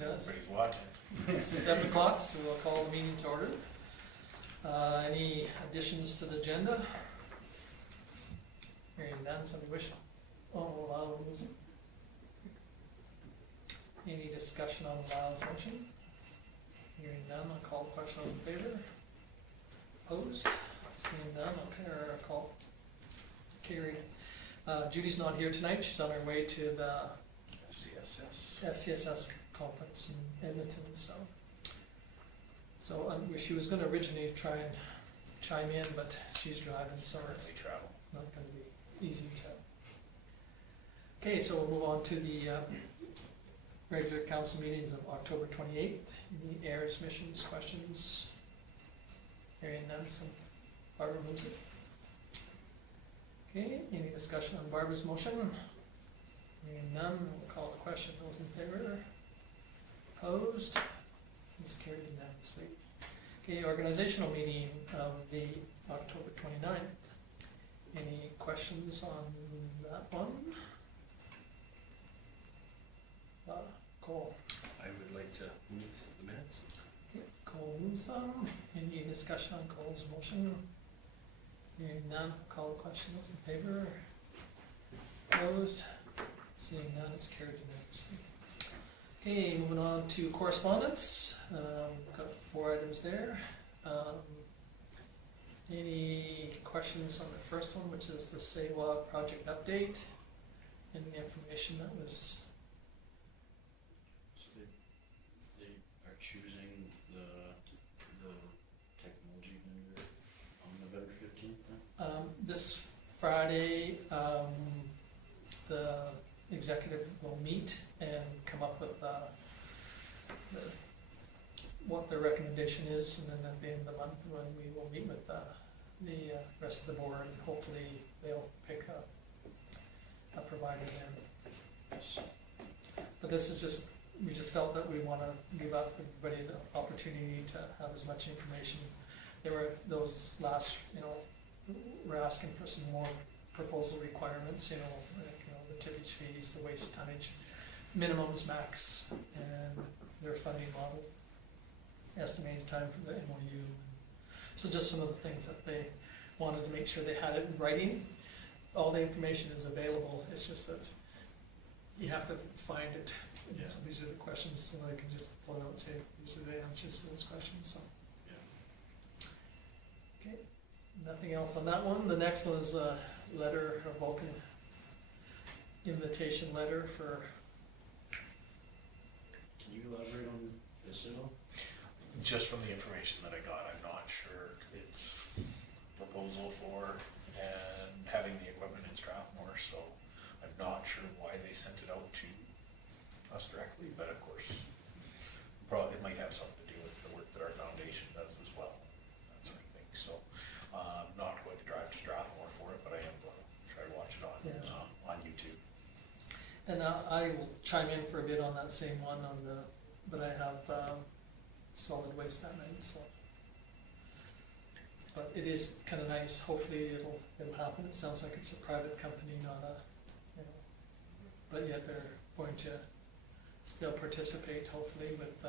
does. Everybody's watching. 7 o'clock, so we'll call the meeting to order. Any additions to the agenda? Hearing none, somebody wish? Oh, allow music. Any discussion on Lyle's motion? Hearing none, I'll call the question in favor. Opposed? Seeing none, I'll call carried. Judy's not here tonight, she's on her way to the FCSS conference in Edmonton, so she was gonna originally try and chime in, but she's driving, so it's not gonna be easy to. Okay, so we'll move on to the regular council meetings of October 28th. Any errors, missions, questions? Hearing none, some Barbara moves it. Okay, any discussion on Barbara's motion? Hearing none, we'll call the question. Those in favor? Opposed? It's carried unanimously. Okay, organizational meeting of the October 29th. Any questions on that one? Cole. I would like to move the minutes. Okay, Cole moves them. Any discussion on Cole's motion? Hearing none, call the question. Those in favor? Opposed? Seeing none, it's carried unanimously. Okay, moving on to correspondence. Got 4 items there. Any questions on the first one, which is the SAWA project update? Any information that was... So they are choosing the technology vendor on November 15th then? This Friday, the executive will meet and come up with what their recommendation is, and then at the end of the month, when we will meet with the rest of the board, and hopefully they'll pick a provider then. But this is just, we just felt that we want to give up everybody the opportunity to have as much information. There were those last, we're asking for some more proposal requirements, like, the tippage fees, the waste tonnage, minimums, max, and their funding model, estimated time for the MOU. So just some of the things that they wanted to make sure they had it in writing. All the information is available, it's just that you have to find it. Yeah. So these are the questions, so I can just pull it out and say, these are the answers to those questions, so. Yeah. Okay, nothing else on that one. The next one is a letter, a Vulcan invitation letter for... Can you elaborate on this at all? Just from the information that I got, I'm not sure it's proposal for and having the equipment in Strathmore, so I'm not sure why they sent it out to us directly, but of course, probably it might have something to do with the work that our foundation does as well, that sort of thing. So I'm not going to drive to Strathmore for it, but I am going to try to watch it on YouTube. And I will chime in for a bit on that same one but I have solid waste that night, so. But it is kind of nice, hopefully it'll happen. It sounds like it's a private company, not a, but yet they're going to still participate, hopefully, with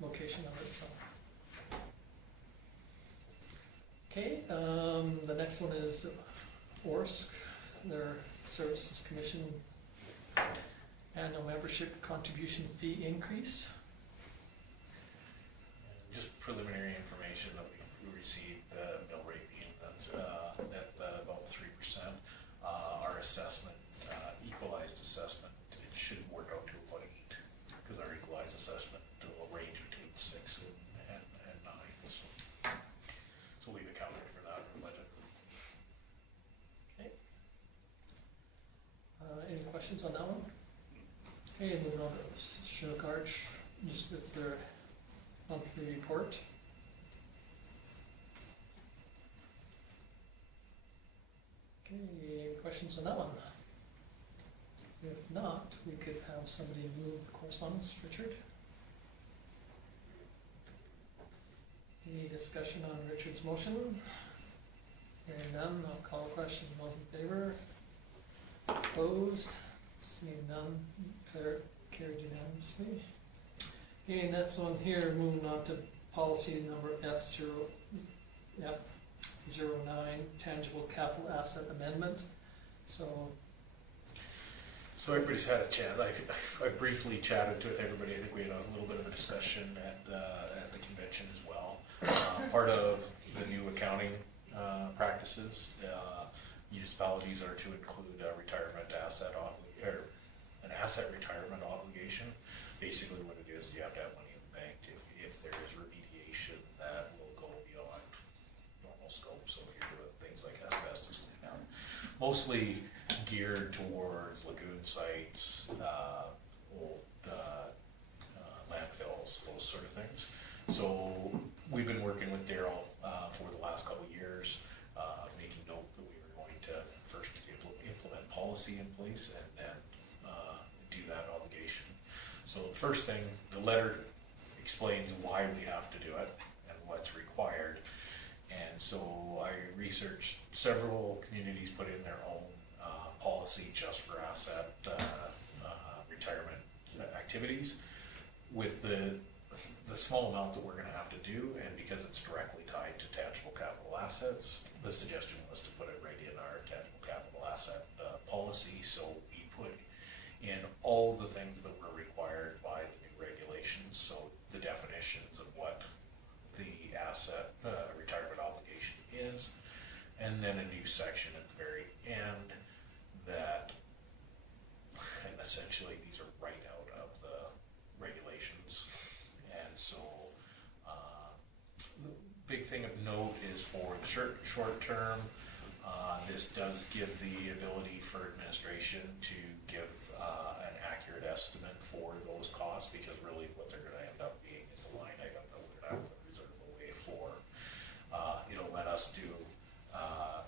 location of it, so. Okay, the next one is ORSC, their Services Commission annual membership contribution fee increase. Just preliminary information that we received, the mill rate being at about 3%. Our assessment, equalized assessment, it should work out to about 8, because our equalized assessment will range between 6 and 9. So we've accounted for that in the budget. Okay. Any questions on that one? Okay, moving on to Chinook Arch, it's their monthly report. Okay, any questions on that one? If not, we could have somebody move the correspondence. Richard? Any discussion on Richard's motion? Hearing none, I'll call a question. Those in favor? Opposed? Seeing none, carried unanimously. Okay, next one here, moving on to policy number F09, tangible capital asset amendment. So everybody's had a chat. I've briefly chatted with everybody. I think we had a little bit of a discussion at the convention as well. Part of the new accounting practices, municipalities are to include a retirement asset or an asset retirement obligation. Basically, what it is, you have to have money in the bank if there is remediation that will go beyond normal scope. So if you're doing things like asbestos cleanup, mostly geared towards lagoon sites, old landfills, those sort of things. So we've been working with Daryl for the last couple of years, making note that we were going to first implement policy in place and then do that obligation. So the first thing, the letter explains why we have to do it and what's required. And so I researched several communities put in their own policy just for asset retirement activities. With the small amount that we're going to have to do, and because it's directly tied to tangible capital assets, the suggestion was to put it right in our tangible capital asset policy. So we put in all the things that were required by the new regulations. So the definitions of what the asset retirement obligation is, and then a new section at the very end that, and essentially these are right out of the regulations. And so the big thing of note is for the short term, this does give the ability for administration to give an accurate estimate for those costs, because really what they're going to end up being is a line item that we're going to have to reserve away for. It'll let us do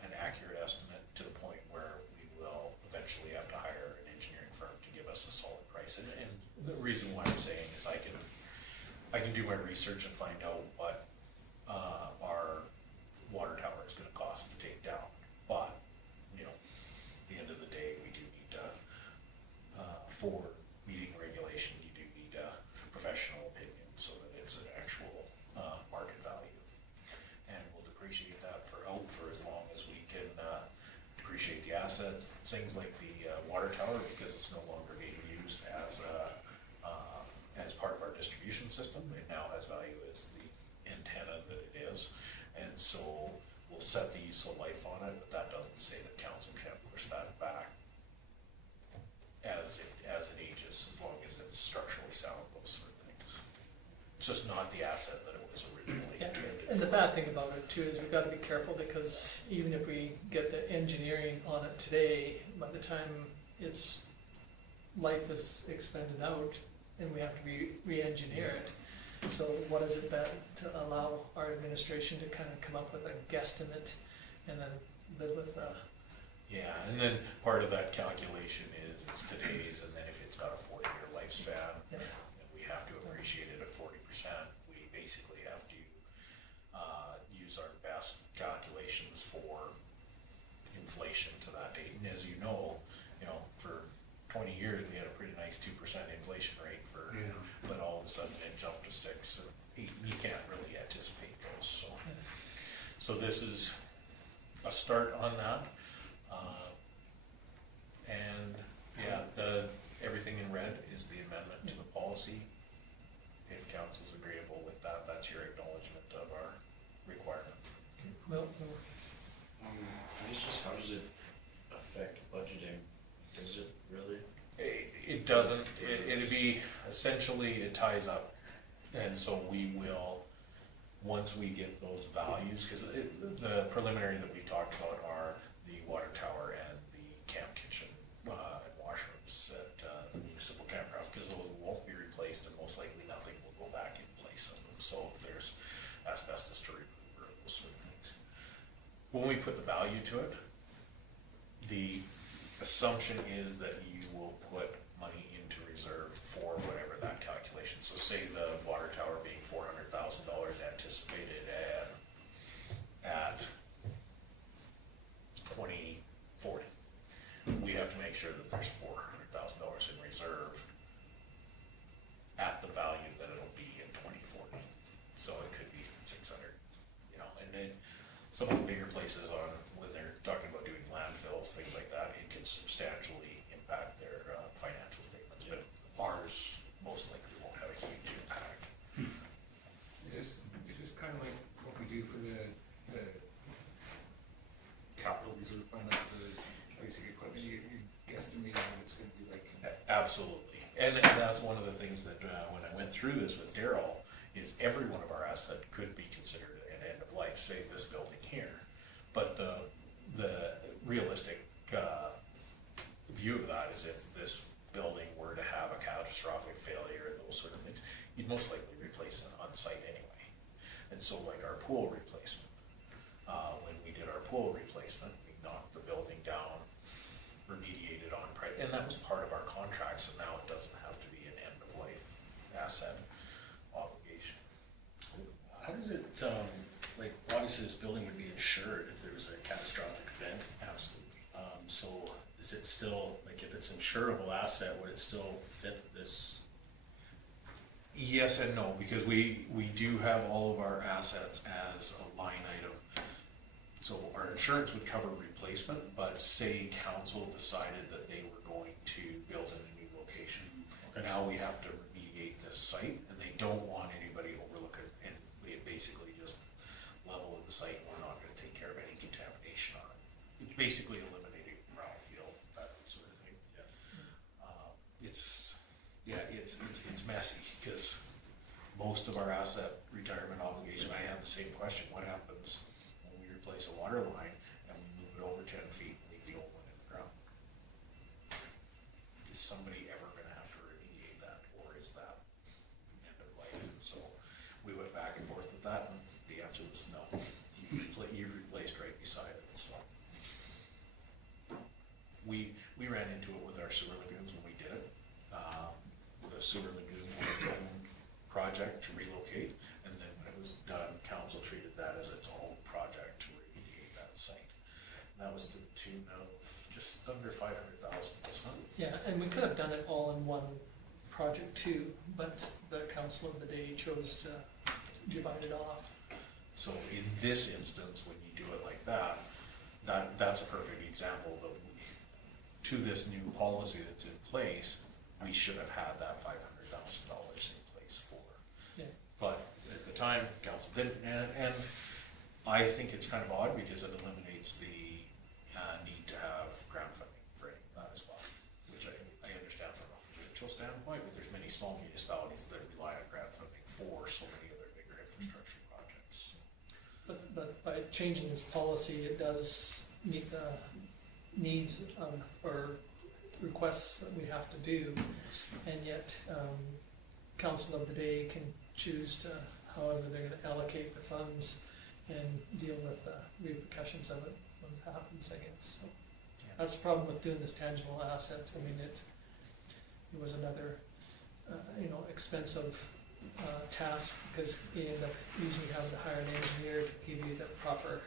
an accurate estimate to the point where we will eventually have to hire an engineering firm to give us a solid price. And the reason why I'm saying is I can do my research and find out what our water tower is going to cost to take down. But, at the end of the day, we do need to, for meeting regulation, you do need a professional opinion so that it's an actual market value. And we'll depreciate that for as long as we can depreciate the assets, things like the water tower, because it's no longer being used as part of our distribution system. It now has value as the antenna that it is, and so we'll set the useful life on it, but that doesn't say that council can't push that back as it ages, as long as it's structurally sound, those sort of things. It's just not the asset that it was originally intended. And the bad thing about it too is we've got to be careful, because even if we get the engineering on it today, by the time its life is expended out, and we have to re-engineer it. So what is it that to allow our administration to kind of come up with a guesstimate and then live with Yeah, and then part of that calculation is it's today's, and then if it's got a 40-year lifespan, yeah. and we have to appreciate it at 40%, we basically have to use our best calculations for inflation to that date. And as you know, for 20 years we had a pretty nice 2% inflation rate but all of a sudden it jumped to 6 and 8. You can't really anticipate those. So this is a start on that. And yeah, everything in red is the amendment to the policy. If council's agreeable with that, that's your acknowledgement of our requirement. Well, I guess just how does it affect budgeting? Does it really? It doesn't. It'd be essentially, it ties up, and so we will, once we get those values, because the preliminary that we talked about are the water tower and the camp kitchen and washrooms at the municipal campground, because those won't be replaced and most likely nothing will go back in place of them. So if there's asbestos to remove or those sort of things. When we put the value to it, the assumption is that you will put money into reserve for whatever that calculation. So say the water tower being $400,000 anticipated at 2040. We have to make sure that there's $400,000 in reserve at the value that it'll be places when they're talking about doing landfills, things like that, it can substantially impact their financial statements, but ours most likely won't have a huge impact. Is this kind of like what we do for the capital reserve fund, like the basic equipment, you guesstimate what it's gonna be like? Absolutely, and that's one of the things that when I went through this with Daryl, is every one of our assets could be considered an end of life, save this building here. But the realistic view of that is if this building were to have a catastrophic failure, those sort of things, you'd most likely replace it on site anyway. And so like our pool replacement, when we did our pool replacement, we knocked the building down, remediated on price, and that was part of our contract, so now it doesn't have to be an end of life asset obligation. How does it, like, obviously this building would be insured if there was a catastrophic event. Absolutely. So is it still, like, if it's insurable asset, would it still fit this? Yes and no, because we do have all of our assets as a line item. So our insurance would cover replacement, but say council decided that they were going to build in a new location. Okay. Now we have to remediate this site, and they don't want anybody overlooking, and we basically just level the site, and we're not gonna take care of any contamination on it. It's basically eliminating brownfield, that sort of thing. It's messy, because most of our asset retirement obligation, I have the same question, what happens when we replace a water line and we move it over 10 feet and leave the old one in the ground? Is somebody ever gonna have to remediate that, or is that the end of life? And so we went back and forth with that, and the answer was no. You replaced right beside it, so. We ran into it with our sewer lagoons when we did it. The sewer lagoon was its own project to relocate, and then when it was done, council treated that as its own project to remediate that site. And that was to the tune of just under 500,000, wasn't it? Yeah, and we could have done it all in one project too, but the council of the day chose to divide it off. So in this instance, when you do it like that, that's a perfect example of, to this new policy that's in place, we should have had that $500,000 in place for. Yeah. But at the time, council didn't, and I think it's kind of odd because it eliminates the need to have grant funding for any of that as well, which I understand from a provincial standpoint, but there's many small municipalities that rely on grant funding for so many other bigger infrastructure projects. But by changing this policy, it does meet the needs or requests that we have to do, and yet council of the day can choose to however they're going to allocate the funds and deal with the repercussions of it when it happens, I guess. So Yeah. that's the problem with doing this tangible asset. I mean, it was another expensive task, because you end up usually having to hire an engineer to give you the proper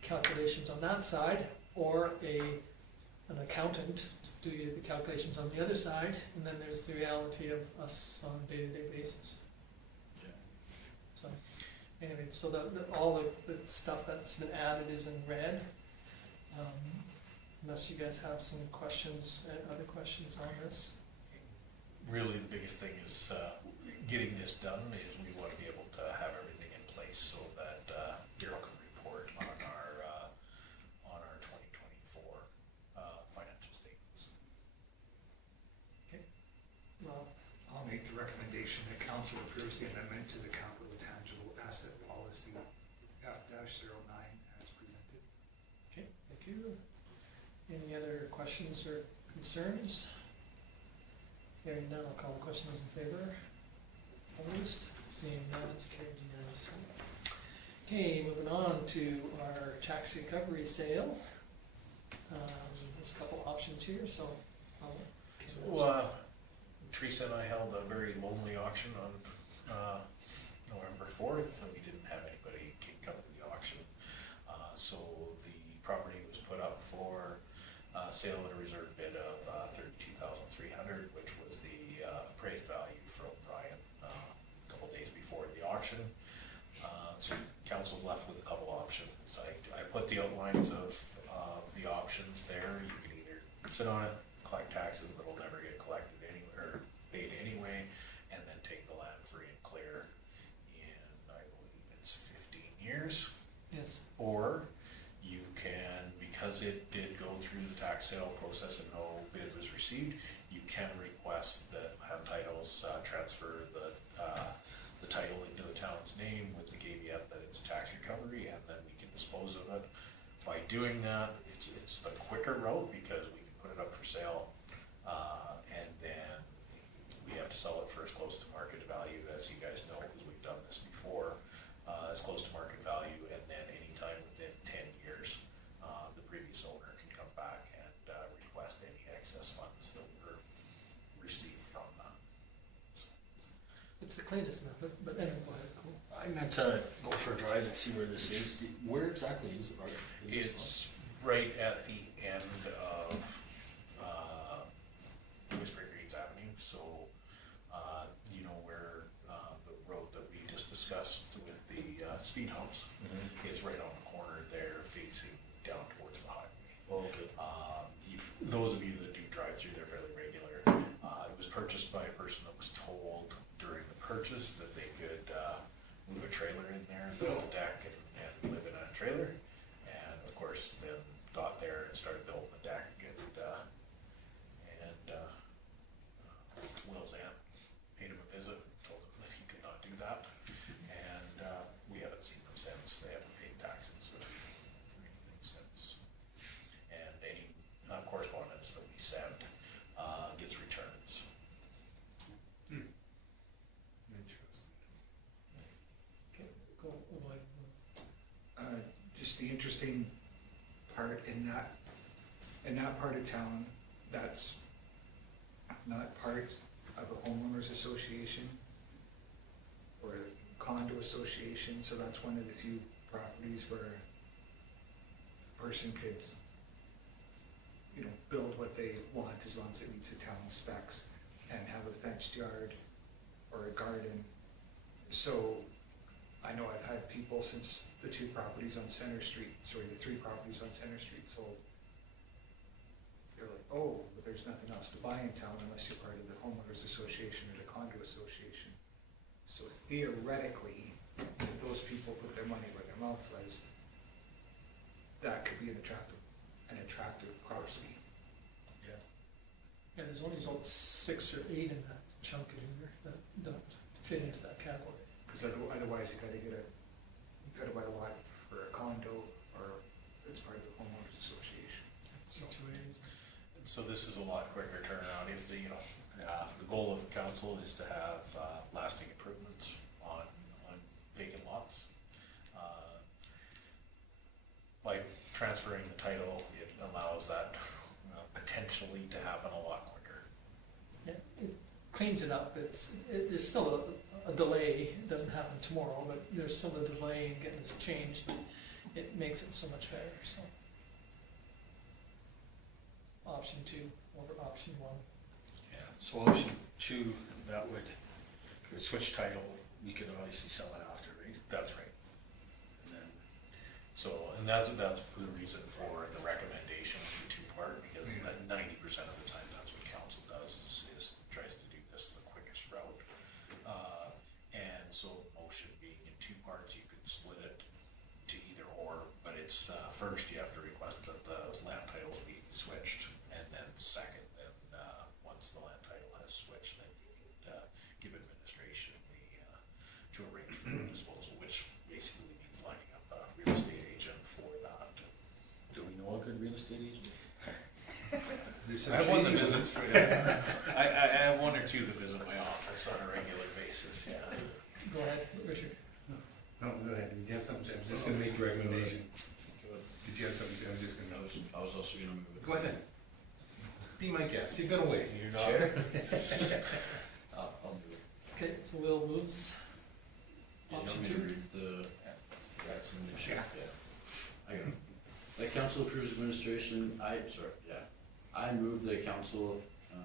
calculations on that side, or an accountant to do you the calculations on the other side, and then there's the reality of us on a day-to-day basis. Yeah. So, anyway, so all the stuff that's been added is in red. Unless you guys have some questions, other questions on this. Really, the biggest thing is getting this done is we want to be able to have everything in place so that Daryl can report on our 2024 financial statements. Okay. Well, I'll make the recommendation that council approves the amendment to the capital tangible asset policy F-09 as presented. okay, thank you. Any other questions or concerns? Hearing none, I'll call the question. Those in favor? Opposed? Seeing none, it's carried unanimously. Okay, moving on to our tax recovery sale. There's a couple options here, so I'll. So, Teresa and I held a very lonely auction on November 4th, and we didn't have anybody come to the auction. So the property was put up for sale at a reserve bid of $32,300, which was the appraised value from Brian a couple days before the auction. So council's left with a couple options. I put the outlines of the options there. You can either sit on it, collect taxes that'll never get collected anywhere, or paid anyway, and then take the land free and clear in, I believe it's 15 years. Yes. Or you can, because it did go through the tax sale process and no bid was received, you can request that land titles transfer the title into the town's name with the caveat that it's a tax recovery, and then we can dispose of it. By doing that, it's the quicker route because we can put it up for sale, and then we have to sell it for as close to market value as you guys know, because we've done this before, as close to market value, and then anytime within 10 years, the previous owner can come back and request any excess funds that were received from that. It's the cleanest method, but anyway, go ahead, cool. I meant to go for a drive and see where this is. Where exactly is the park? Is this It's right at the end of Whispering Greens Avenue, so you know where the road that we just discussed with the speed humps is right on the corner there, facing down towards the highway. Oh, okay. Those of you that do drive through there fairly regular, it was purchased by a person that was told during the purchase that they could move a trailer in there, build a deck, and live in a trailer. And of course, then got there and started building the deck, and Will's aunt paid him a visit, told him that he could not do that, and we haven't seen them since. They haven't paid taxes or anything since. And any correspondence that we send gets returns. Okay, go, Just the interesting part in that part of town, that's not part of a homeowners association or a condo association, so that's one of the few properties where a person could, you know, build what they want as long as it meets the town specs and have a fenced yard or a garden. So I know I've had people since the 3 properties on Center Street sold. They're like, oh, but there's nothing else to buy in town unless you're part of the homeowners association or the condo association. So theoretically, if those people put their money where their mouth was, that could be an attractive property. Yeah, there's only about 6 or 8 in that chunk in there that don't fit into that category. Because otherwise you gotta buy a lot for a condo or it's part of the homeowners association. So two ways. So this is a lot quicker turnaround. If the goal of the council is to have lasting improvements on vacant lots. By transferring the title, it allows that potentially to happen a lot quicker. Yeah, it cleans it up. There's still a delay. It doesn't happen tomorrow, but there's still a delay in getting this changed. It makes it so much better, so. Option 2 over option 1. Yeah, so option 2, that would switch title, we could obviously sell it after, right? That's right. And then, And that's the reason for the recommendation of the 2-part, because 90% of the time that's what council does is tries to do this the quickest route. And so motion being in 2 parts, you could split it to either or, but it's first you have to request that the land titles be switched, and then second, then once the land title has switched, then you could give administration to arrange for the disposal, which basically means lining up a real estate agent for that. do we know a good real estate agent? I have one that visits. I have 1 or 2 that visit my office on a regular basis. Yeah. Go ahead, Richard. No, go ahead. Did you have something? I was just gonna make a recommendation. Did you have something? I was just gonna. I was also gonna move it. Go ahead. Be my guest. You've been away. You're not. Sure. I'll do it. Okay, so Will moves. Yeah, you Option want me to 2. read the recommendation? Yeah. I got it. The council approves administration, I move the council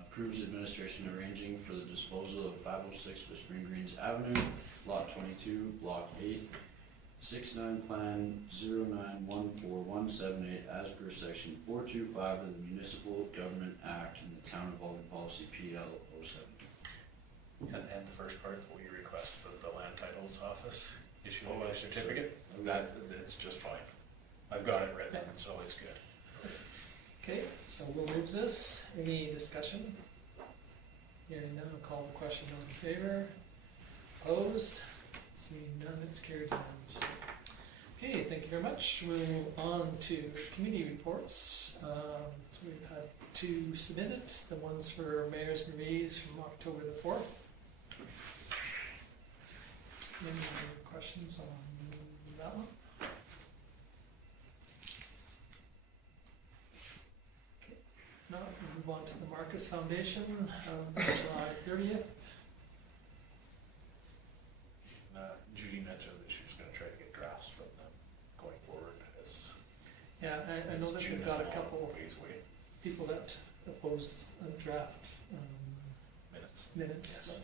approves administration arranging for the disposal of 506 Whispering Greens Avenue, lot 22, block 8, 6-9 Plan 0914-178 as per section 425 of the Municipal Government Act and the Town of Oldman Policy PL 07. And the first part, we request that the land titles office issue Oh, a I see. certificate. That's just fine. I've got it written, so it's good. Okay, so we'll move this. Any discussion? Hearing none, I'll call the question. Those in favor? Opposed? Seeing none, it's carried unanimously. Okay, thank you very much. We'll move on to committee reports. So we've had 2 submitted. The ones for mayors and Reeves from October the 4th. Any questions on that one? Okay, now we'll move on to the Marquis Foundation, July 30th. Judy mentioned that she was gonna try to get drafts from them going forward as. Yeah, I know that June we've is got a long couple ways away. people that oppose a draft Minutes. minutes. Yes.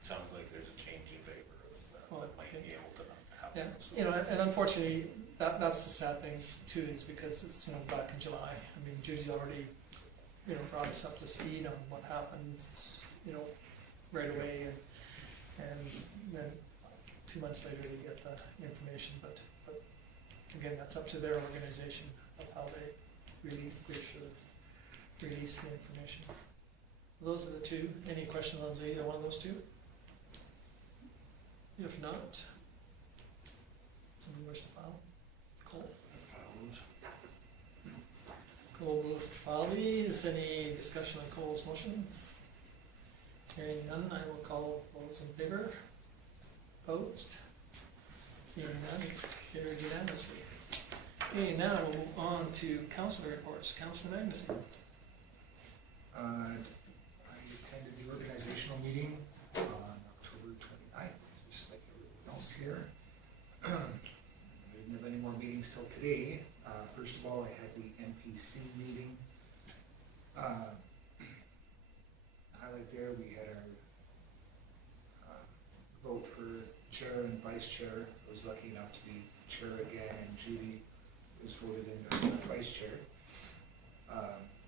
Sounds like there's a change in favor of, Oh, that might okay. be able to Yeah, happen. so. you know, and unfortunately, that's the sad thing too, is because it's, back in July. I mean, Judy already, brought us up to speed on what happens, right away, and then 2 months later you get the information, but again, that's up to their organization of how they really should release the information. Those are the 2. Any questions on either one of those 2? If not, somebody wish to file? Cole? Cole will file these. Any discussion on Cole's motion? Hearing none, I will call those in favor. Opposed? Seeing none, it's carried unanimously. Okay, now we'll move on to councillor reports. Councillor Magnuson. I attended the organizational meeting on October 29th, just like everyone else here. I didn't have any more meetings till today. First of all, I had the NPC meeting. Highlight there, we had our vote for chair and vice chair. I was lucky enough to be chair again, and Judy was voted in as vice chair.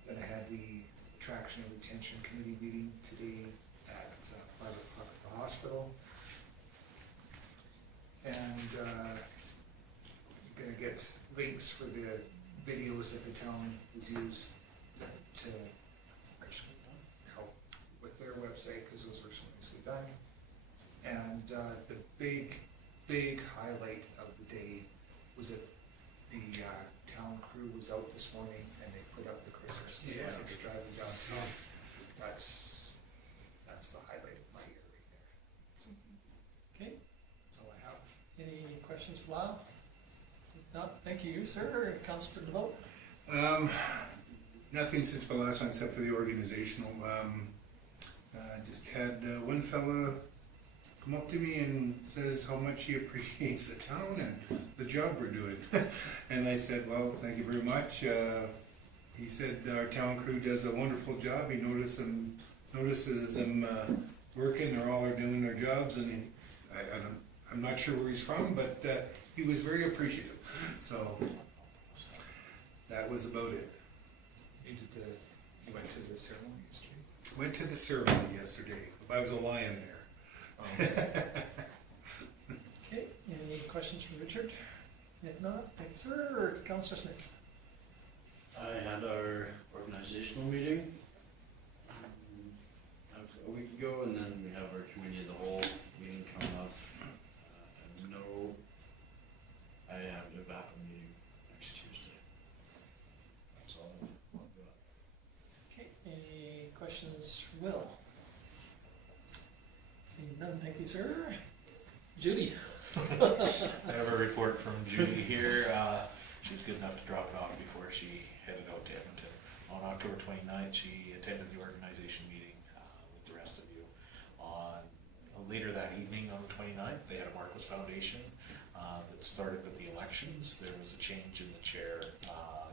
Then I had the Attraction and Retention Committee meeting today at 5 o'clock at the hospital. And you're gonna get links for the videos that the town has used to help with their website, because those were so nicely done. And the big highlight of the day was that the town crew was out this morning and they put up the Christmas lights driving downtown. That's the highlight of my year right there. So, Okay, that's all I have. any questions for Lyle? If not, thank you, sir. Councillor DeBolt. Nothing since my last one except for the organizational. Just had one fella come up to me and says how much he appreciates the town and the job we're doing. And I said, well, thank you very much. He said our town crew does a wonderful job. He notices them working, they're all doing their jobs, and I'm not sure where he's from, but he was very appreciative. So that was about it. You went to the ceremony yesterday? Went to the ceremony yesterday. I was a lion there. Okay, any questions from Richard? If not, thank you, sir. Councillor Smith. I had our organizational meeting a week ago, and then we have our committee of the whole meeting coming up. I have a BAPA meeting next Tuesday. That's all I've got. Okay, any questions for Will? Seeing none, thank you, sir. Judy. I have a report from Judy here. She was good enough to drop it off before she headed out to Edmonton. On October 29th, she attended the organization meeting with the rest of you. Later that evening on the 29th, they had a Marquis Foundation that started with the elections. There was a change in the chair.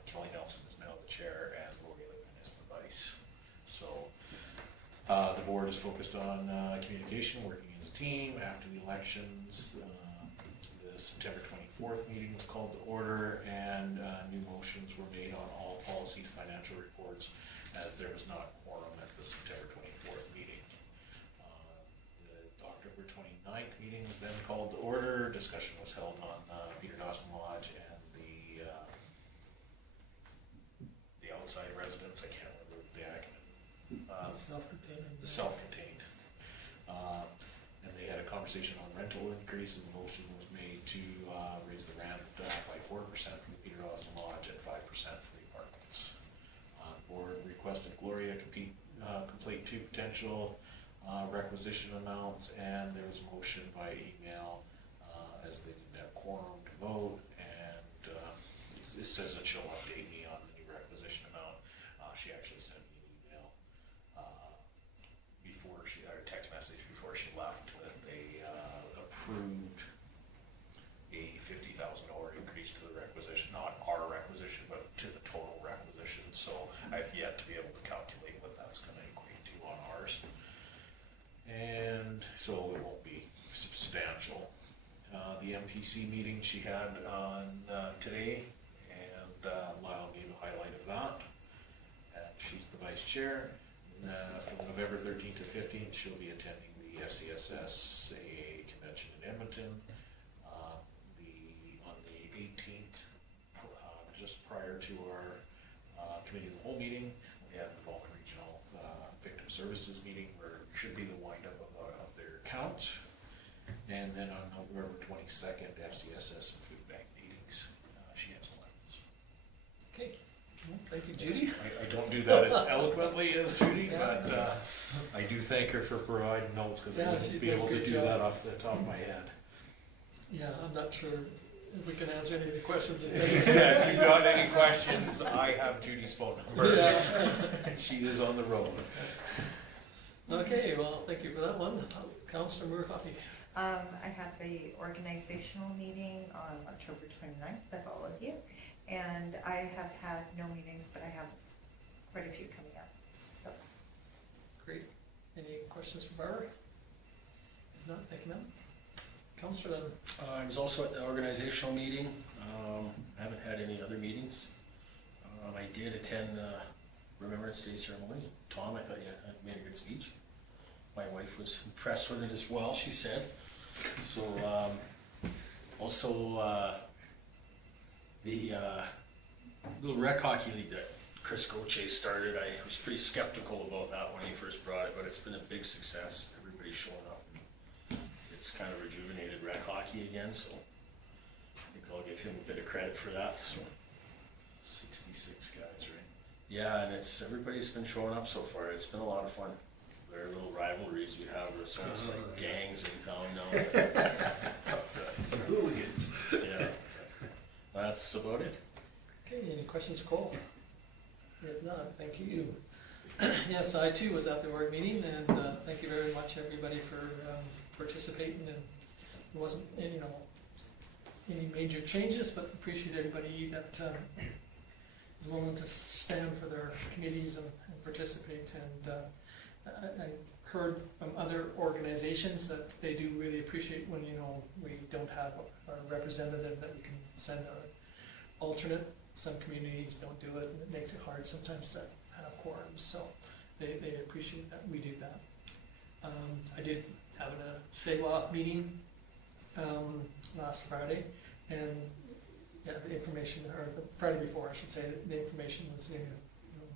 Kelly Nelson is now the chair and Lori Lippman is the vice. So the board is focused on communication, working as a team after the elections. The the September 24th meeting was called to order, and new motions were made on all policies, financial reports, as there was not quorum at the September 24th meeting. The October 29th meeting was then called to order. Discussion was held on Peter Dawson Lodge and the outside residents. I can't remember the acronym. Self-contained. The self-contained. And they had a conversation on rental increase, and the motion was made to raise the rent by 4% for the Peter Dawson Lodge and 5% for the apartments. Board requested Gloria complete 2 potential requisition amounts, and there was a motion by email as they didn't have quorum to vote, and it says that she'll update me on the new requisition amount. She actually sent me an email or a text message before she left that they approved a $50,000 increase to the requisition, not our requisition, but to the total requisition. So I've yet to be able to calculate what that's going to equate to on ours, and so it won't be substantial. The MPC meeting she had on today, and Lyle gave a highlight of that, and she's the vice chair. From November 13th to 15th, she'll be attending the FCSS AA convention in Edmonton. On the 18th, just prior to our committee of the whole meeting, we have the Vulcan Regional Victim Services meeting, where it should be the wind-up of their accounts. And then on November 22nd, FCSS and food bank meetings. She has plans. Okay, well, thank you, Judy. I don't do that as eloquently as Judy, Yeah. but I do thank her for providing notes, because I Yeah, wouldn't she be does able a to good do job. that off the top of my head. Yeah, I'm not sure if we can answer any of the questions. If you've got any questions, I have Judy's phone number. Yeah. She is on the road. Okay, well, thank you for that one. Councillor Coffey. I had the organizational meeting on October 29th with all of you, and I have had no meetings, but I have quite a few coming up. So. Great. Any questions for Barbara? If not, thank you, ma'am. Councillor Dunham. I was also at the organizational meeting. I haven't had any other meetings. I did attend the Remembrance Day ceremony. Tom, I thought you had made a good speech. My wife was impressed with it as well, she said. So, also, the little rec hockey league that Chris Goche started, I was pretty skeptical about that when he first brought it, but it's been a big success. Everybody's showing up. It's kind of rejuvenated rec hockey again, so I think I'll give him a bit of credit for that. So, 66 guys, right? yeah, and everybody's been showing up so far. It's been a lot of fun. There are little rivalries we have, where it's almost like gangs in town now. Some hooligans. Yeah, that's about it. Okay, any questions for Cole? If not, thank you. Yes, I too was at the org meeting, and thank you very much, everybody, for participating. And there wasn't any major changes, but appreciate everybody that is willing to stand for their committees and participate. And I heard from other organizations that they do really appreciate when we don't have a representative that we can send an alternate. Some communities don't do it, and it makes it hard sometimes to have quorums, so they appreciate that we do that. I did have a CAO meeting last Friday, and yeah, the information, or the Friday before I should say, the information was in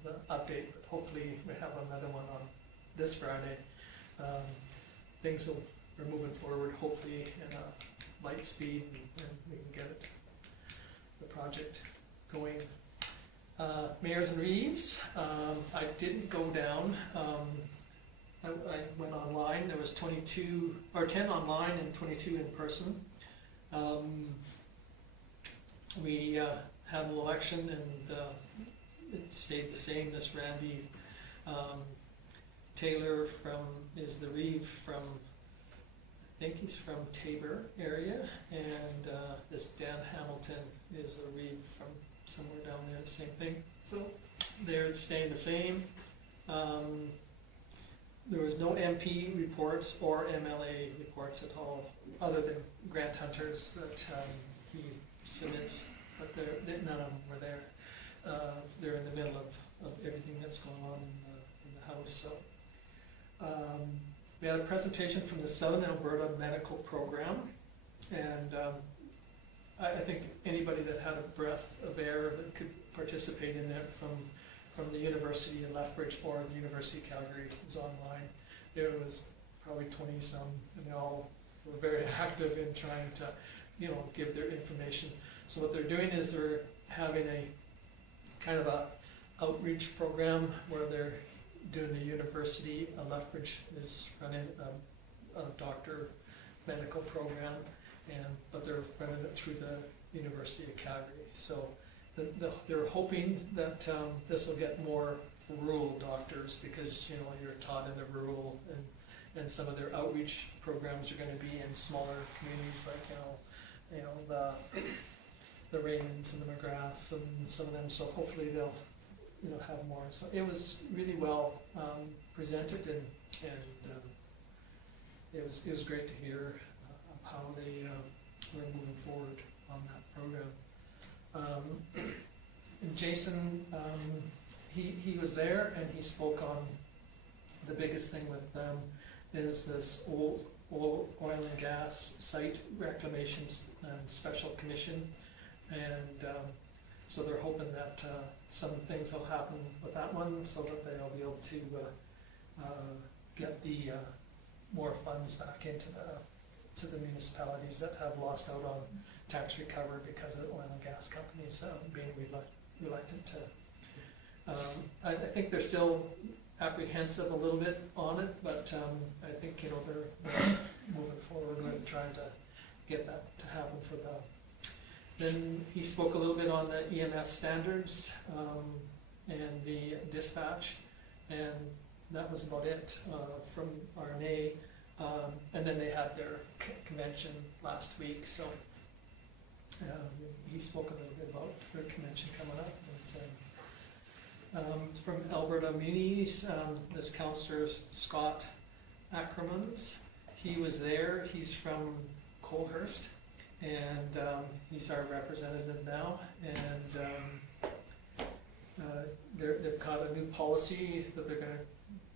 the update, but hopefully we have another one on this Friday. Things are moving forward, hopefully in a light speed, and we can get the project going. Mayors and Reeves, I didn't go down. I went online. There was 10 online and 22 in person. We had an election, and it stayed the same. This Randy Taylor is the Reeve from, I think he's from Tabor area, and this Dan Hamilton is a Reeve from somewhere down there, same thing. So they're staying the same. there was no MP reports or MLA reports at all, other than grant hunters that he submits, but none of them were there. They're in the middle of everything that's going on in the House, so. We had a presentation from the Southern Alberta Medical Program, and I think anybody that had a breath of air that could participate in that from the University of Lethbridge or the University of Calgary was online. There was probably 20-some, and they all were very active in trying to, give their information. So what they're doing is they're having a kind of a outreach program where they're doing the University of Lethbridge is running a doctor medical program, but they're running it through the University of Calgary. So they're hoping that this will get more rural doctors, because you're taught in the rural, and some of their outreach programs are going to be in smaller communities like the Raymonds and the McGraths and some of them. So hopefully they'll have more. So it was really well presented, and it was great to hear how they were moving forward on that program. And Jason, he was there, and he spoke on the biggest thing with them is this oil and gas site reclamations and special commission, and so they're hoping that some things will happen with that one, so that they'll be able to get the more funds back into the municipalities that have lost out on tax recovery because of oil and gas companies being reluctant to. I think they're still apprehensive a little bit on it, but I think they're moving forward with trying to get that to happen for them. Then he spoke a little bit on the EMS standards and the dispatch, and that was about it from RNA. And then they had their convention last week, so he spoke a little bit about their convention coming up. From Alberta Munis, this Councillor Scott Ackermans, he was there. He's from Colehurst, and he's our representative now, and they've got a new policy that they're going to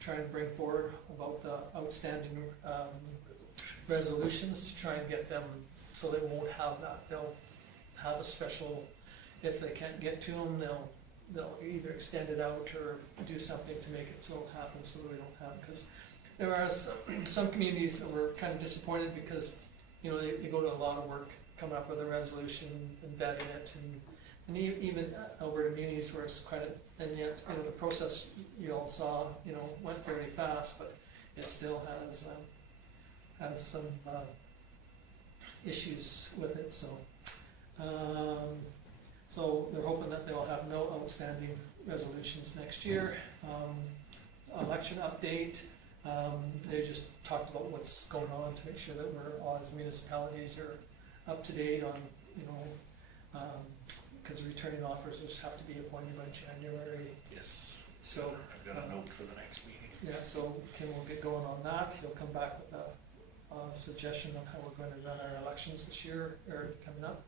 try and bring forward about the outstanding resolutions, to try and get them so they won't have that. They'll have a special, if they can't get to them, they'll either extend it out or do something to make it so it happens, so that we don't have, because there are some communities that were kind of disappointed because they go to a lot of work coming up with a resolution and vetting it, and even Alberta Munis where it's quite and yet the process you all saw went very fast, but it still has some issues with it. So they're hoping that they'll have no outstanding resolutions next year. Election update. They just talked about what's going on to make sure that we're all as municipalities are up to date on because returning officers have to be appointed by January. Yes. So I've got a note for the next meeting. yeah, so Kim will get going on that. He'll come back with a suggestion on how we're going to run our elections this year, or coming up.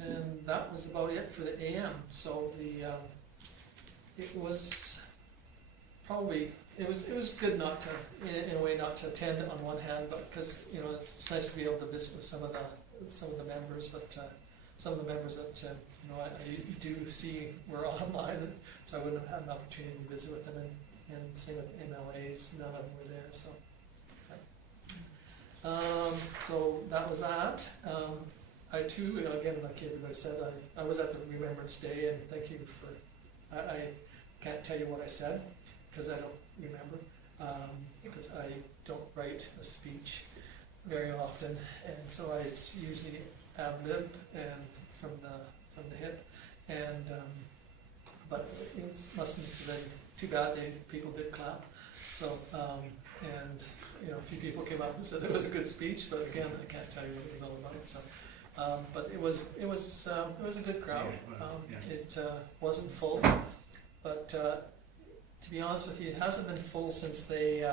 And that was about it for the AM. So it was good not to, in a way, not to attend on one hand, but because it's nice to be able to visit with some of the members, but some of the members that I do see were online, so I wouldn't have had an opportunity to visit with them, and same with MLAs, none of them were there. So that was that. I too, again, like everybody said, I was at the Remembrance Day, and thank you for, I can't tell you what I said, because I don't remember, because I don't write a speech very often, and so I usually ad-lib and from the hip, and but it mustn't have been too bad. People did clap, so and a few people came up and said it was a good speech, but again, I can't tell you what it was all about. So, but it was a good crowd. Yeah, it was, yeah. It wasn't full, but to be honest with you, it hasn't been full since they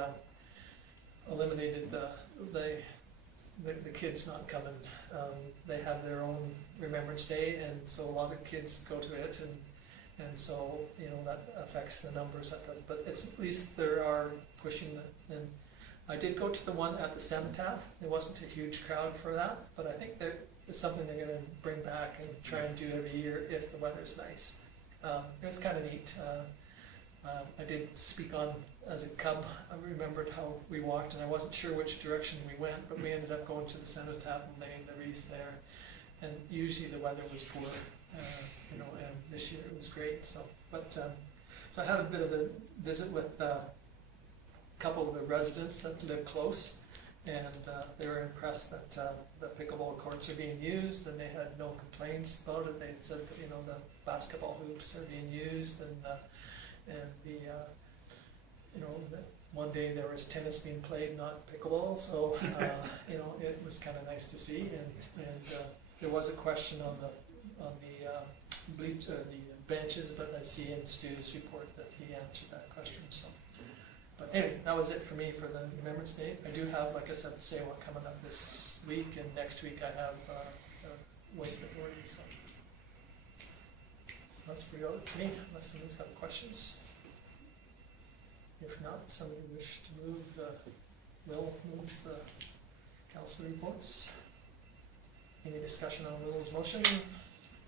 eliminated the kids not coming. They have their own Remembrance Day, and so a lot of kids go to it, and so, you know, that affects the numbers at the, but it's, at least there are pushing it. And I did go to the one at the cenotaph. There wasn't a huge crowd for that, but I think there is something they're gonna bring back and try and do every year if the weather's nice. It was kinda neat. I did speak on, as a cub, I remembered how we walked, and I wasn't sure which direction we went, but we ended up going to the cenotaph and laying the wreaths there. And usually the weather was poor, you know, and this year it was great, so. But, so I had a bit of a visit with a couple of the residents that live close, and they were impressed that the pickleball courts are being used, and they had no complaints about it. They said that, you know, the basketball hoops are being used, and the, you know, one day there was tennis being played, not pickleball, so, you know, it was kind of nice to see, and there was a question on the benches, but I see in Stu's report that he answered that question, so. But anyway, that was it for me for the Remembrance Day. I do have, like I said, the CAO coming up this week, and next week I have Waste Authority, so. So that's pretty good for me, unless somebody's got questions. If not, somebody wish to move Will moves the council reports. Any discussion on Will's motion?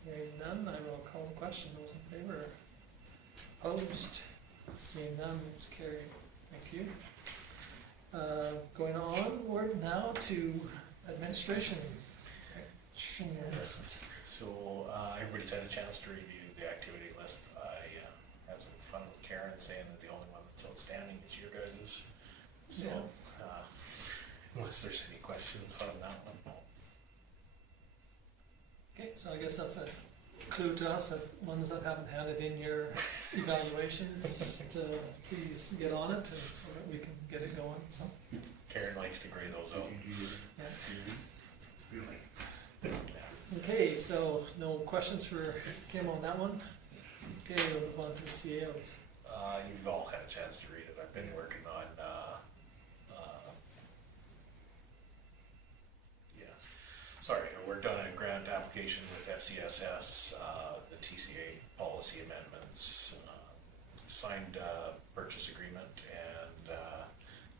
Hearing none, I will call the question. Those in favor? Opposed? Seeing none, it's carried. Thank you. Going onward now to administration. Action list. So, everybody's had a chance to review the activity list. I had some fun with Karen saying that the only one that's outstanding is your guys's. So, unless there's any questions on that one. Okay, so I guess that's a clue to us that ones that haven't handed in your evaluations to please get on it, and so that we can get it going, so. Karen likes to grade those out. Yeah. Really? Okay, so no questions for Kim on that one? Okay, we'll move on to the CAOs. You've all had a chance to read it. I've been working on, sorry, I worked on a grant application with FCSS, the TCA policy amendments, signed a purchase agreement,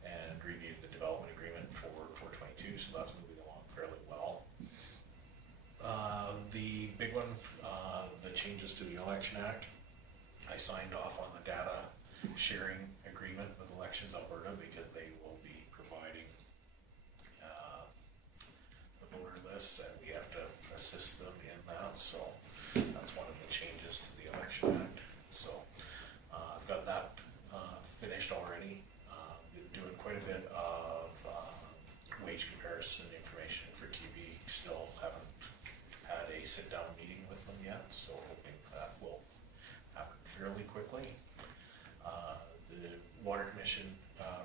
and reviewed the development agreement for 422, so that's moving along fairly well. The big one, the changes to the Election Act, I signed off on the data sharing agreement with Elections Alberta because they will be providing the voter lists, and we have to assist them in that, so that's one of the changes to the Election Act. So I've got that finished already. Been doing quite a bit of wage comparison information for QB. Still haven't had a sit-down meeting with them yet, so hoping that will happen fairly quickly. The Water Commission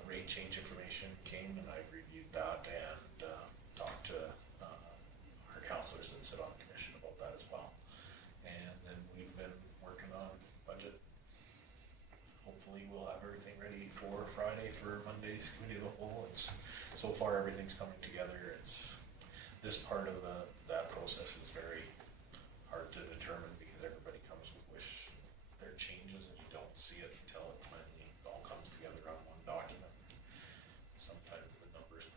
rate change information came, and I've reviewed that and talked to our councillors that sit on the commission about that as well. And then we've been working on budget. Hopefully we'll have everything ready for Friday for Monday's committee of the whole. It's, so far everything's coming together. It's, this part of that process is very hard to determine because everybody comes with their changes, and you don't see it until it finally all comes together on one document. Sometimes the numbers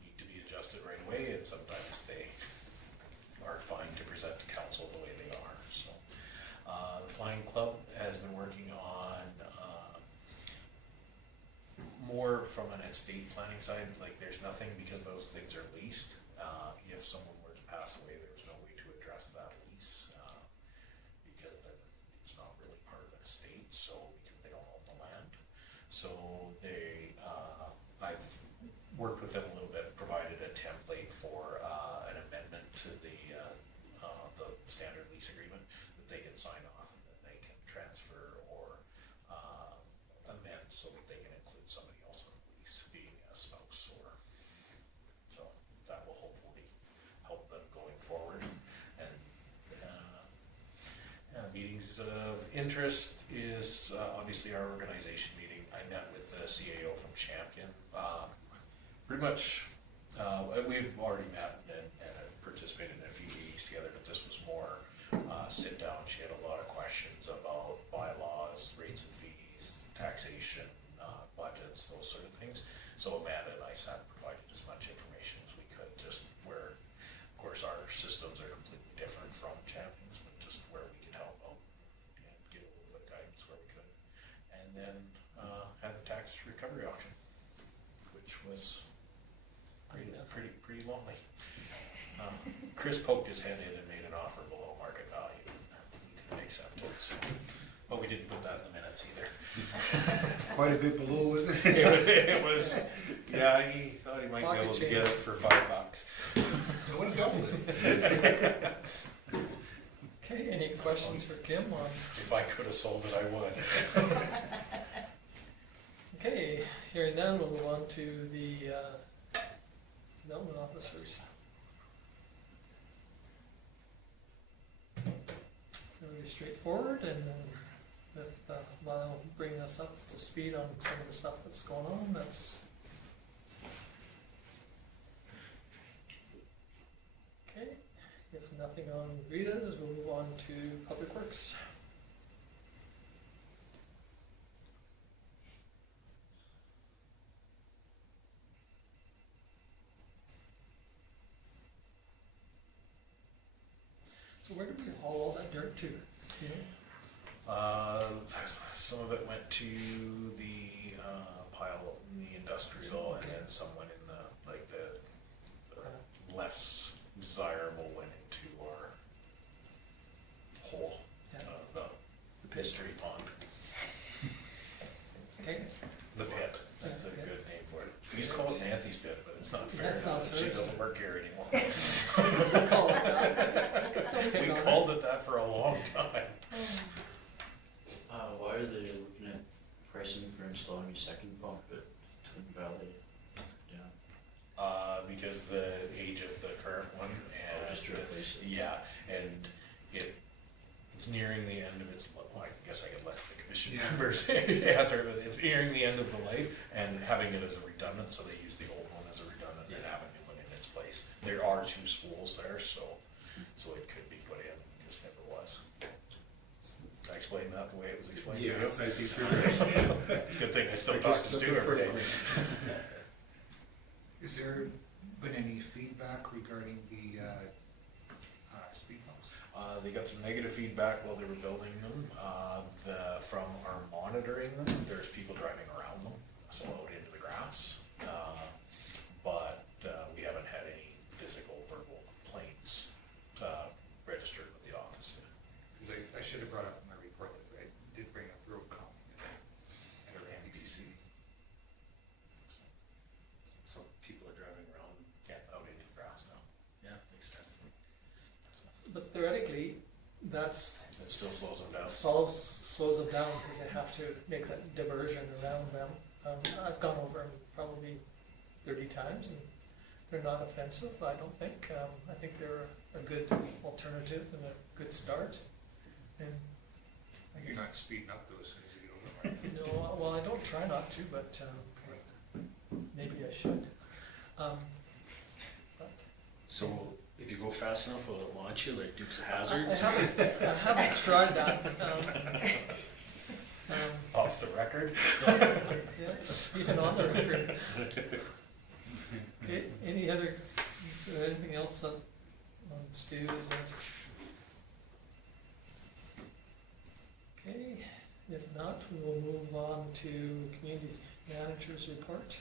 need to be adjusted right away, and sometimes they are fine to present to council the way they are. So the Flying Club has been working on more from an estate planning side. Like, there's nothing because those things are leased. If someone were to pass away, there was no way to address that lease because then it's not really part of an estate, so because they don't own the land. So they, I've worked with them a little bit, provided a template for an amendment to the standard lease agreement that they can sign off, and then they can transfer or amend so that they can include somebody else in the lease, being a spouse, or so that will hopefully help them going forward. And meetings have interest is obviously our organization meeting. I met with the CAO from Champion. Pretty much, we've already met and have participated in a few meetings together, but this was more sit down. She had a lot of questions about bylaws, rates and fees, taxation, budgets, those sort of things. So Amanda and I sat and provided as much information as we could, just where, of course, our systems are completely different from Champion's, but just where we could help out and give a little bit of guidance where we could. And then had the tax recovery auction, which was pretty lonely. Chris poked his head in and made an offer below market value. We couldn't accept it, so, but we didn't put that in the minutes either. Quite a bit below, was it? It was, yeah, he thought he might be able to get it for $5. I would've doubled it. Okay, any questions for Kim on? If I could have sold it, I would. Okay, hearing none, we'll move on to the development officers. Really straightforward, and then if Lyle will bring us up to speed on some of the stuff that's going on, that's okay. If nothing on Rita's, we'll move on to Public Works. So where did we haul all that dirt to? You know? Some of it went to the pile in the industrial, and then some went in the less desirable went into our hole, Yeah. the mystery pond, Okay. the pit. That's a Yeah. good name for it. We used to call it Nancy's pit, but it's not fair. That sounds She very- doesn't work here anymore. We can still call it that. We can still pick We on it. called it that for a long time. Why are they looking at pricing for installing a second pump at Twin Valley? Yeah, Because the age of the current one, and just to replace it. yeah, and it's nearing the end of its. Well, I guess I could let the commission members answer, but it's nearing the end of the life, and having it as a redundant, so they use the old one as a redundant and have a new one in its place. There are 2 spools there, so it could be put in, just never was. Did I explain that the way it was explained to you? Yes, I think you're right. It's a good thing I still talk to Stu every day. Is there been any feedback regarding the speed bumps? They got some negative feedback while they were building them. From our monitoring them, there's people driving around them, so out into the grass. But we haven't had any physical verbal complaints registered with the office. Because I should have brought up in my report that I did bring up road calming at our NBC. So people are driving around. Yeah, out into the grass now. Yeah, makes sense. But theoretically, that's It still slows them down. slows them down because they have to make that diversion around them. I've gone over them probably 30 times, and they're not offensive, I don't think. I think they're a good alternative and a good start. And I You're guess, not speeding up though as soon as you get over. no, well, I don't try not to, but maybe I should. But So if you go fast enough, will it launch you like Dukes of I Hazzard? haven't tried that. Off the record. Yeah, even on the record. Okay, any other, is there anything else on Stu's? Okay, if not, we will move on to Community Manager's Report.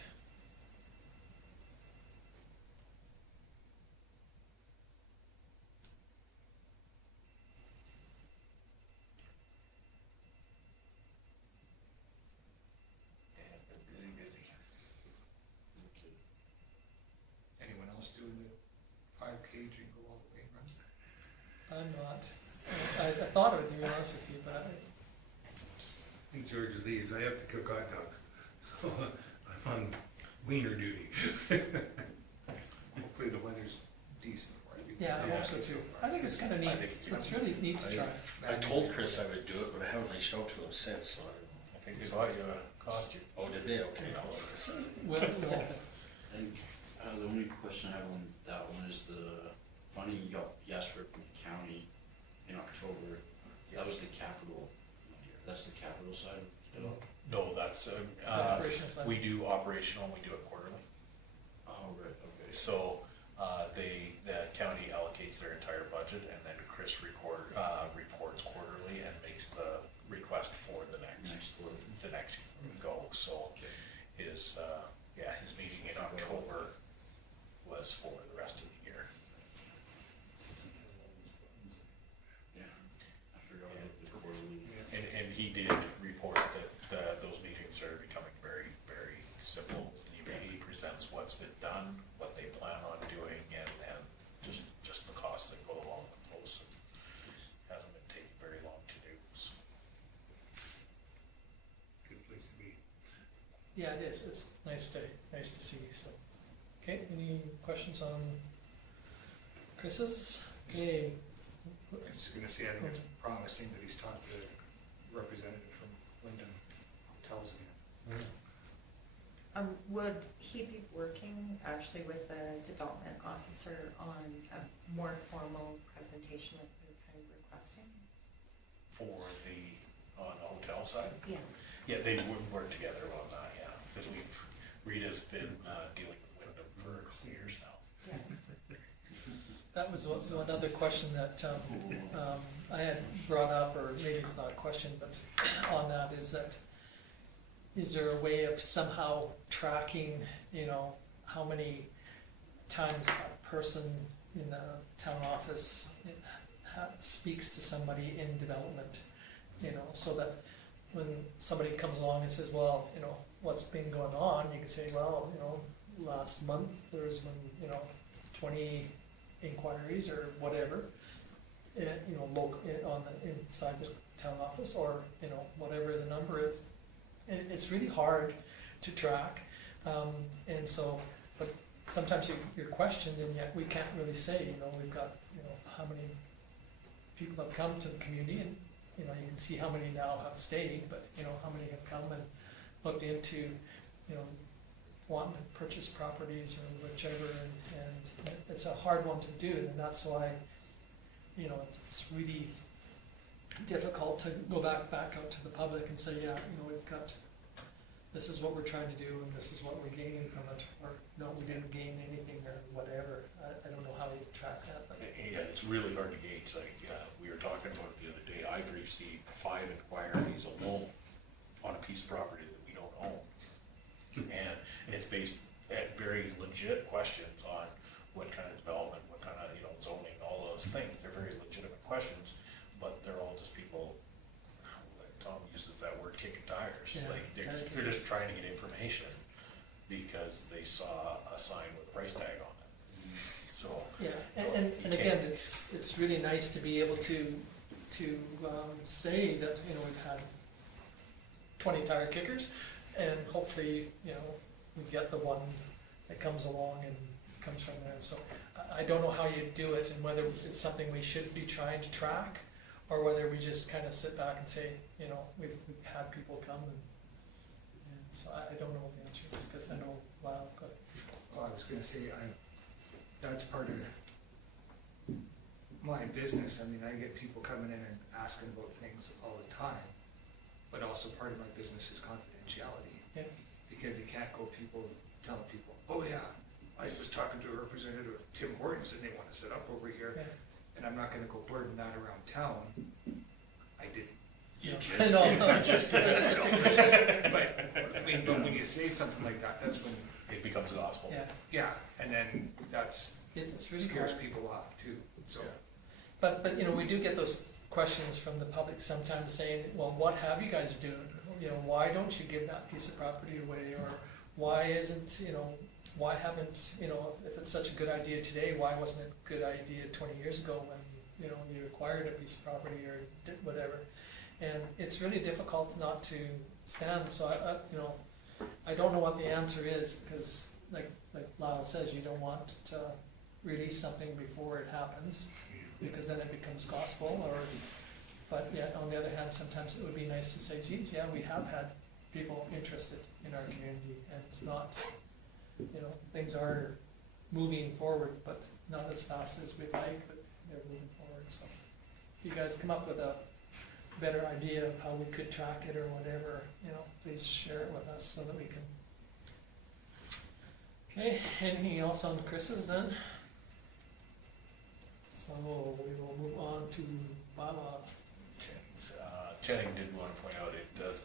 Busy. Anyone else doing the 5K jingle all the way run? I'm not. I thought of it, to be honest with you, but I think George leaves, I have to cook hot dogs, so I'm on wiener duty. Hopefully the weather's decent for you. Yeah, I hope so too. I think it's kind of neat. I think it's It's really neat to try. I told Chris I would do it, but I haven't reached out to him since, so I don't know. I think they bought you a costume. Oh, did they? Okay. We'll, I think, the only question I have on that one is the funding you asked for from the county in October. That was the capital, that's the capital side of it all? No, that's, operational side. we do operational, we do it quarterly. Oh, right, okay. So, the county allocates their entire budget, and then Chris reports quarterly and makes the request for the next quarter. the next go. So Okay. his meeting in October was for the rest of the year. Yeah, I forgot about the quarterly. And he did report that those meetings are becoming very, very simple. He presents what's been done, what they plan on doing, and just the costs that go along with those. Hasn't been taking very long to do. So. Good place to be. yeah, it is. It's nice to see, so. Okay, any questions on Chris's? Okay. I'm just gonna say, I think it's promising that he's talked to a representative from Wyndham Hotels again. Would he be working actually with the development officer on a more formal presentation like you're kind of requesting? For on the hotel side? Yeah. Yeah, they would work together on that, yeah, because Rita's been dealing with Wyndham for years now. Yeah. That was also another question that I had brought up, or maybe it's not a question, but on that is there a way of somehow tracking, how many times a person in the town office speaks to somebody in development, so that when somebody comes along and says, well, what's been going on, you can say, well, last month there's been, 20 inquiries or whatever, local, on the inside the town office, or, whatever the number is. And it's really hard to track, and so, but sometimes you're questioned, and yet we can't really say, we've got, how many people have come to the community, and, you can see how many now have stayed, but, how many have come and looked into, wanting to purchase properties or whichever, and it's a hard one to do, and that's why, it's really difficult to go back out to the public and say, yeah, we've got, this is what we're trying to do, and this is what we're gaining from it, or no, we didn't gain anything, or whatever. I don't know how you track that, but. Yeah, it's really hard to gauge, like, we were talking about it the other day, I've received 5 inquiries alone on a piece of property that we don't own. And it's based at very legit questions on what kind of development, what kind of, zoning, all those things. They're very legitimate questions, but they're all just people, like Tom uses that word, kicking tires. Yeah, Like, they're just trying to get information because they saw a sign with a price tag on it. So. Yeah, and again, it's really nice to be able to say that, we've had 20 tire kickers, and hopefully, we get the one that comes along and comes from there. So I don't know how you do it, and whether it's something we should be trying to track, or whether we just kind of sit back and say, we've had people come, and so I don't know what the answer is, because I know, wow, good. Well, I was gonna say, that's part of my business. I mean, I get people coming in and asking about things all the time, but also part of my business is confidentiality. Yeah. Because you can't go telling people, oh yeah, I was talking to a representative of Tim Hortons and they wanna set up over here, Yeah. and I'm not gonna go blurting that around town. I didn't. You No, just, no. you just did. But when you say something like that, that's when, It becomes gospel. Yeah, yeah, and then that's, it's really scares hard. people off too, so. Yeah. But we do get those questions from the public sometimes saying, well, what have you guys doing? Why don't you give that piece of property away? Or why isn't, why haven't, if it's such a good idea today, why wasn't it a good idea 20 years ago when, you acquired a piece of property or did whatever? And it's really difficult not to stand, so I don't know what the answer is, because like Lyle says, you don't want release something before it happens, because then it becomes gospel, or, but yet, on the other hand, sometimes it would be nice to say, geez, yeah, we have had people interested in our community, and it's not, you know, things are moving forward, but not as fast as we'd like, but they're moving forward, so. If you guys come up with a better idea of how we could track it or whatever, you know, please share it with us so that we can. Okay, anything else on Chris's then? So we will move on to bylaw. Channing did want to point out it does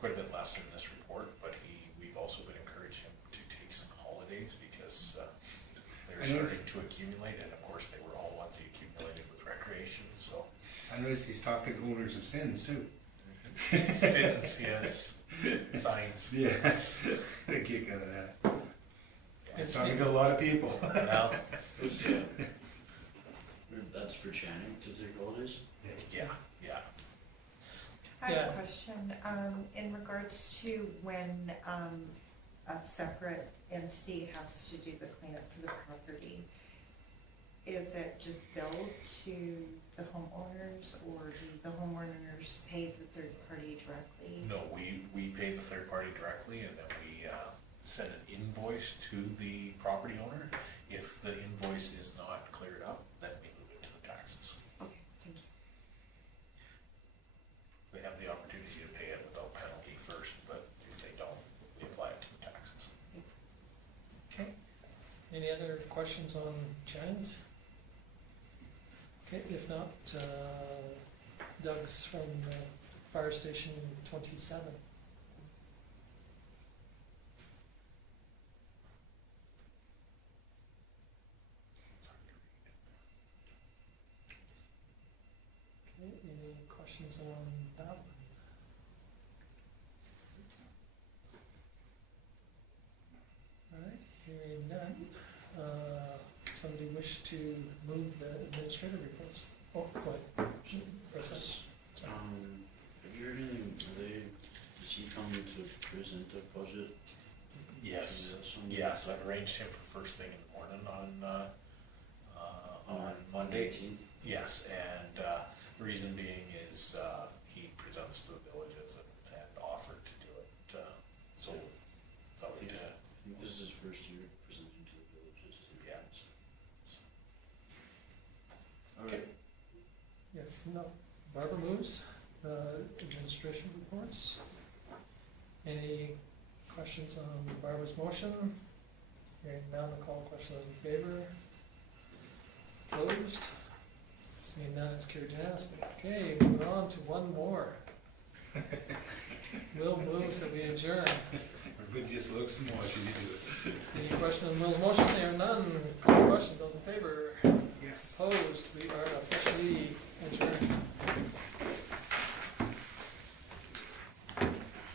quite a bit less in this report, but we've also been encouraging him to take some holidays because they're starting to accumulate, and of course they were all ones he accumulated with recreation. So I noticed he's talking owners of sins too. sins, yes, signs. Yeah, get a kick out of that. Yeah. He's talking to a lot of people. Well, Who's, that's for Channing to take holidays? yeah. I have Yeah. a question, in regards to when, a separate entity has to do the cleanup for the property. Is it just billed to the homeowners, or do the homeowners pay the third party directly? No, we pay the third party directly, and then we send an invoice to the property owner. If the invoice is not cleared up, then we move it to the taxes. Okay, thank you. They have the opportunity to pay it without penalty first, but if they don't, they apply it to the taxes. Okay, any other questions on Channing's? Okay, if not, Doug's from Fire Station 27. Okay, any questions on that one? Alright, hearing none, somebody wish to move the administrative reports? Oh, go ahead. Process. Have you heard anything, is he coming to present a budget? Yes, yes, I've arranged him for first thing in the morning on Monday. 19th? Yes, and the reason being is he presents to the villages and offered to do it, so thought we did. I think this is his first year presenting to the villages too. Yeah. Alright, If not, Barbara moves the administration reports. Any questions on Barbara's motion? Hearing none, I'll call the question, those in favor? Opposed? Seeing none, it's carried unanimously. Okay, moving on to one more. Will moves that we adjourn. Everybody just looks and watches you do it. Any question on Will's motion? There none, call the question, those in favor? Yes. Opposed? We are officially adjourned.